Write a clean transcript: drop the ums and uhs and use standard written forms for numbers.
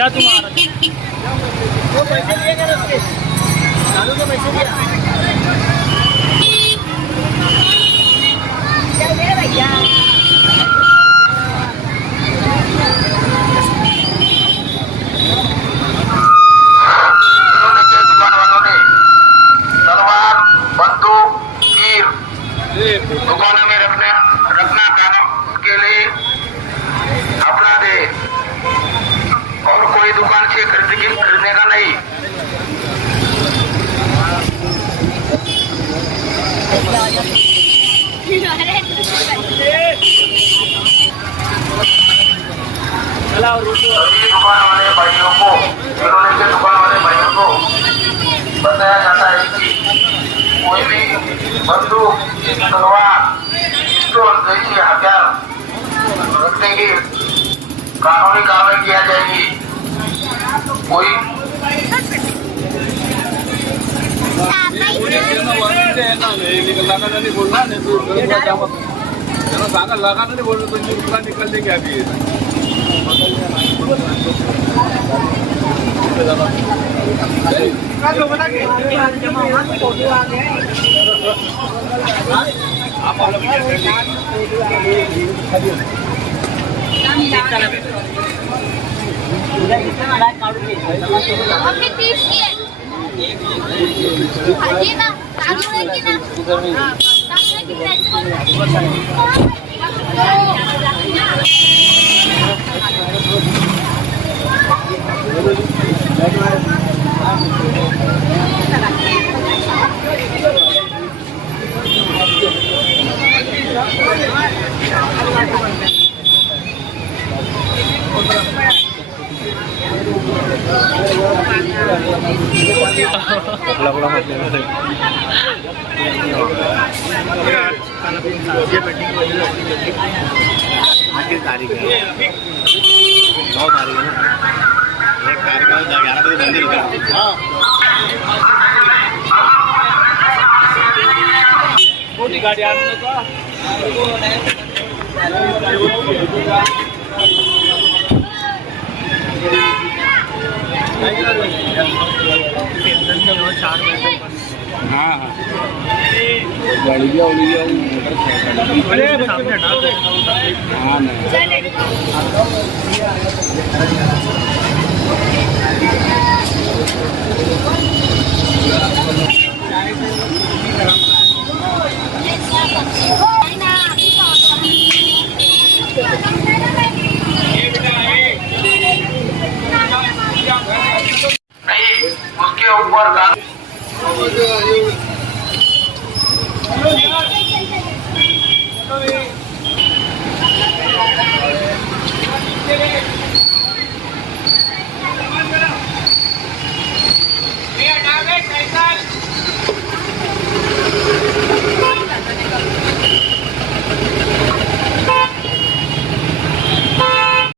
जा तुम्हारा वो पैसे दिए क्या उसके चालू के पैसे दिया भैया दुकानों में रखना कानून के लिए अपराध है और कोई दुकान से खरीदने का नहीं। सभी दुकान वाले भाइयों को खिलौने के दुकान वाले भाइयों को बताया जाता है कि कोई भी बंदूक तलवार पिस्तौल जैसी हथियार रखने की कानूनी कार्रवाई किया जाएगी। कोई लगाना नहीं बोल दुकान निकल देंगे अभी हमने 30 किए भाजी ना चालू है कि ना चालू है कि तारीख है 9 तारीख है ना एक तारीख 11 बजे मंदिर का छोटी गाड़ी आने का हाँ हाँ गाड़ी मोटर सामने हाँ नहीं उसके ऊपर नहीं